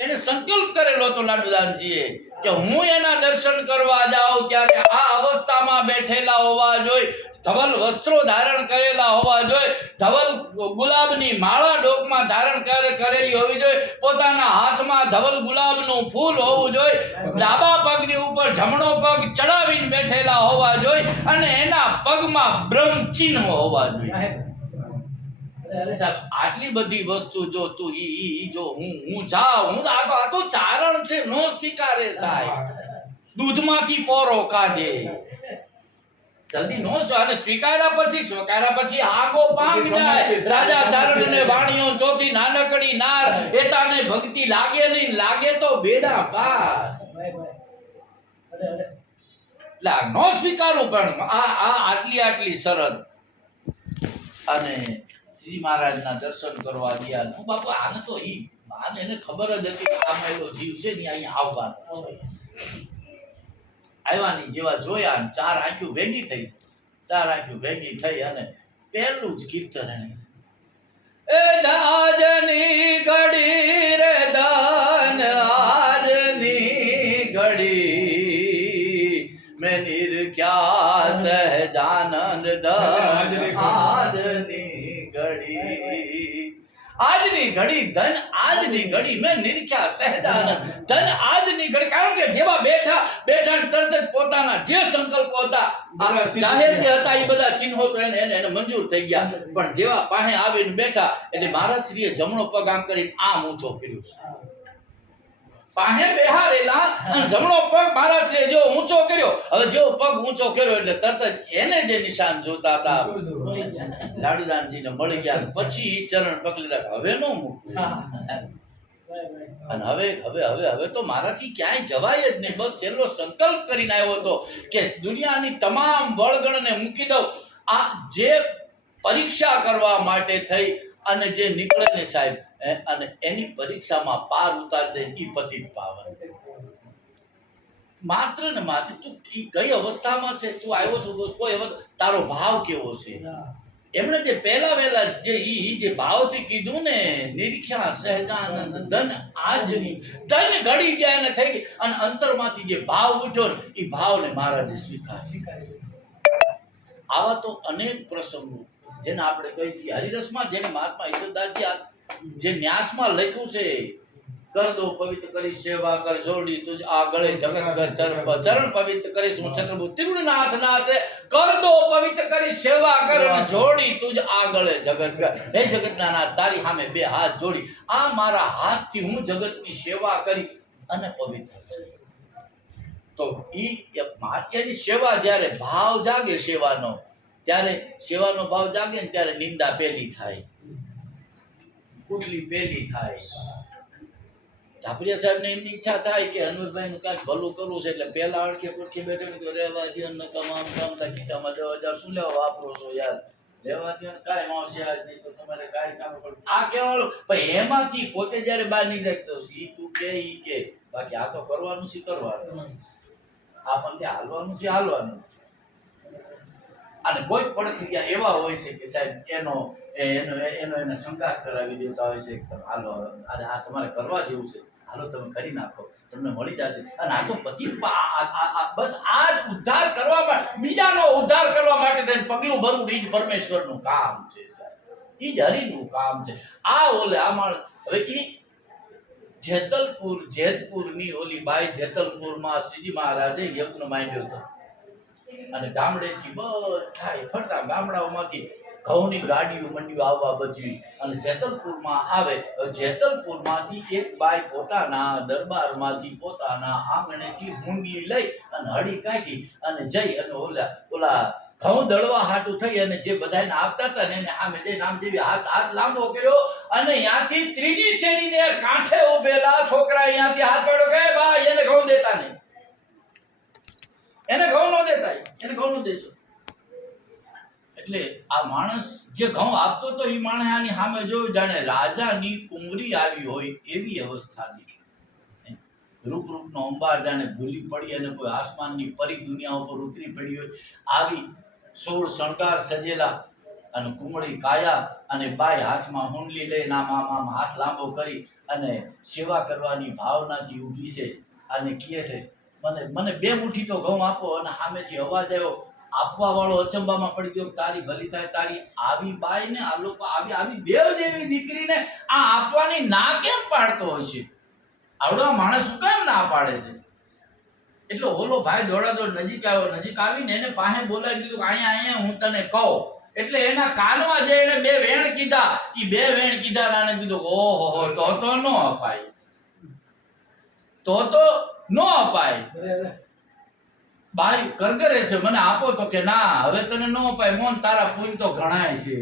એને સંકલ્પ કરેલો હતો લાડુદાનજીએ કે હું એના દર્શન કરવા જાઉં ત્યારે આ અવસ્થામાં બેઠેલા હોવા જોઈએ, ધવલ વસ્ત્રો ધારણ કરેલા હોવા જોઈએ, ધવલ ગુલાબની માળા ડોકમાં ધારણ કરેલી હોવી જોઈએ, પોતાના હાથમાં ધવલ ગુલાબનું ફૂલ હોવું જોઈએ, ડાબા પગની ઉપર જમણો પગ ચડાવીને બેઠેલા હોવા જોઈએ અને એના પગમાં બ્રહ્મચિહ્ન હોવા જોઈએ. સાહેબ આટલી બધી વસ્તુ જો તું જો હું જાઉં હું આ તો ચારણ છે, નો સ્વીકારે સાહેબ. દૂધમાંથી પોરો કાઢે જલ્દી નો અને સ્વીકાર્યા પછી આગો પાંગ જાય. રાજા ચારણ ને વાણીઓ ચોથી નાનકડી નાર એતાને ભક્તિ લાગે નહીં, લાગે તો બેડા પાર. નો સ્વીકારું પણ આ આટલી શરત. અને શ્રી મહારાજના દર્શન કરવા ગયા. હું બાપુ આને તો એને ખબર જ હતી કે આ મારો જીવ છે ને અહીંયા આવવાનો. આવ્યાની જેવા જોયા ને ચાર આંખો ભેગી થઈ. ચાર આંખો ભેગી થઈ અને પહેલું જ કીર્તન એને એ આજની ઘડી રે દાન આજની ઘડી મેં નિરખ્યા સહજાનંદ ધન આજની આજની ઘડી ધન આજની ઘડી મેં નિરખ્યા સહજાનંદ ધન આજની ઘડી. કારણ કે જેવા બેઠા તરત જ પોતાના જે સંકલ્પો હતા જાહેર જે હતા એ બધા ચિહ્નો તો એને મંજૂર થઈ ગયા. પણ જેવા પાસે આવીને બેઠા એટલે મહારાજ શ્રીએ જમણો પગ આમ કરીને આમ ઊંચો કર્યો. પાસે બેહારેલા અને જમણો પગ મહારાજ શ્રીએ જો ઊંચો કર્યો. હવે જો પગ ઊંચો કર્યો એટલે તરત જ એને જે નિશાન જોતા હતા લાડુદાનજીને મળી ગયા. પછી ચરણ પકડી લીધા. હવે નો મૂકું અને હવે તો મારાથી ક્યાંય જવાય જ નહીં. બસ છેલ્લો સંકલ્પ કરીને આવ્યો હતો કે દુનિયાની તમામ વળગણને મૂકી દઉં. આ જે પરીક્ષા કરવા માટે થઈ અને જે નીકળે ને સાહેબ અને એની પરીક્ષામાં પાર ઉતારી દે ઈ પતિત પાવન. માત્ર ને માત્ર તું કઈ અવસ્થામાં છે, તું આવ્યો છો, કોઈ તારો ભાવ કેવો છે. એમણે જે પહેલા વહેલા જે ભાવથી કીધું ને નિરીખ્યા સહજાનંદ ધન આજની ધન ઘડી ગયા ને થઈ ગઈ અને અંતરમાંથી જે ભાવ ઉઠ્યો ને એ ભાવને મહારાજે સ્વીકાર્યો. આવા તો અનેક પ્રસંગો જેને આપણે કહીએ છીએ હરિરસમાં, જેને મહાત્મા ઈશ્વરદાસજી જે ન્યાસમાં લખ્યું છે, કર દો પવિત્ર કરી સેવા કર જોડી તુજ આ ગળે જગત કર ચરણ પવિત્ર કરીશ હું છત્રપતિ ત્રિગુણનાથ નાથે કર દો પવિત્ર કરી સેવા કર અને જોડી તુજ આ ગળે જગત કર. હે જગતના નાથ તારી સામે બે હાથ જોડી આ મારા હાથથી હું જગતની સેવા કરી અને પવિત્ર. તો ઈ મહાત્માની સેવા જ્યારે ભાવ જાગે સેવાનો, ત્યારે સેવાનો ભાવ જાગે ને ત્યારે નિંદા પેલી થાય, કુટલી પેલી થાય. ઠાકુરિયા સાહેબ ને એમની ઈચ્છા થાય કે અનુરભાઈ નું કાંઈક ભલું કરવું છે એટલે પેલા અડખે પૂરખે બેઠો તો રેવા દે ને કમાતા ખિસ્સામાં 10,000 શું લેવા વાપરો છો યાર, રેવા દે કાંઈ આવશે આજ નહીં તો તમારે કાંઈ કામ કરું. આ કેવળ પણ એમાંથી પોતે જયારે બહાર નહીં જાય ઈ તું કે ઈ કે બાકી આ તો કરવાનું છે કરવાનું, આ પણ ત્યાં હાલવાનું છે હાલવાનું. અને કોઈ પડખિયા એવા હોય છે કે સાહેબ એને શંકા કરાવી દેતા હોય છે કે હાલો આ તમારે કરવા જેવું છે, હાલો તમે કરી નાખો તમને મળી જશે. અને આ તો પતિ બસ આ જ ઉદ્ધાર કરવા માટે, બીજાનો ઉદ્ધાર કરવા માટે થઈને પગલું ભરવું એ જ પરમેશ્વરનું કામ છે સાહેબ, એ જ હરિનું કામ છે. આ ઓલે આમાં હવે ઈ જેતપુરની ઓલી બાઈ જેતલપુરમાં શ્રીજી મહારાજે યજ્ઞ માંડ્યો હતો અને ગામડેથી બધા ફરતા ગામડાઓમાંથી ઘઉંની ગાડીઓ મંડીઓ આવવા બધી અને જેતલપુરમાં આવે. જેતલપુરમાંથી એક બાઈ પોતાના દરબારમાંથી પોતાના આંગણેથી હુંડલી લઈ અને હળી કાઢી અને જઈ અને ઓલા ઘઉં દળવા હાટું થઈ અને જે બધાને આપતા હતા ને એને સામે જઈને આમ જેવી હાથ લાંબો કર્યો અને ત્યાંથી ત્રીજી શેરીને કાંઠે ઉભેલા છોકરા ત્યાંથી હાથ પાડ્યો કે ભાઈ એને ઘઉં દેતા નહીં, એને ઘઉં ન દેતા, એને ઘઉં ન દેજો. એટલે આ માણસ જે ઘઉં આપતો તો એ માણસ આની સામે જોયું જાણે રાજાની કુંવરી આવી હોય એવી અવસ્થાની, રૂપનો અંબાર જાણે ભૂલી પડી અને કોઈ આસમાનની પરી દુનિયા ઉપર ઉતરી પડી હોય આવી 16 શણગાર સજેલા અને કુમળી કાયા અને બાઈ હાથમાં હુંડલી લઈને આમ હાથ લાંબો કરી અને સેવા કરવાની ભાવનાથી ઊભી છે અને કહે છે મને મને 2 મુઠ્ઠી તો ઘઉં આપો. અને સામેથી અવાજ આવ્યો, આપવા વાળો અચંબામાં પડી ગયો, તારી ભલી થાય. તારી આવી બાઈ ને આ લોકો આવી દેવ જેવી દીકરીને આ આપવાની ના કેમ પાડતો હશે? આવડો માણસ શું કામ ના પાડે છે? એટલે ઓલો ભાઈ દોડાદોડ નજીક આવ્યો. નજીક આવીને એને પાસે બોલાવી દીધું, અહીંયા હું તને કહું. એટલે એના કાનમાં જે એને 2 વેણ કીધા, ઈ 2 વેણ કીધા અને કીધું ઓહો તો નો અપાય, તો નો અપાય. બાઈ કરગરે છે, મને આપો તો કે ના હવે તને નો અપાય. મોન તારા પૂન તો ઘણાય છે.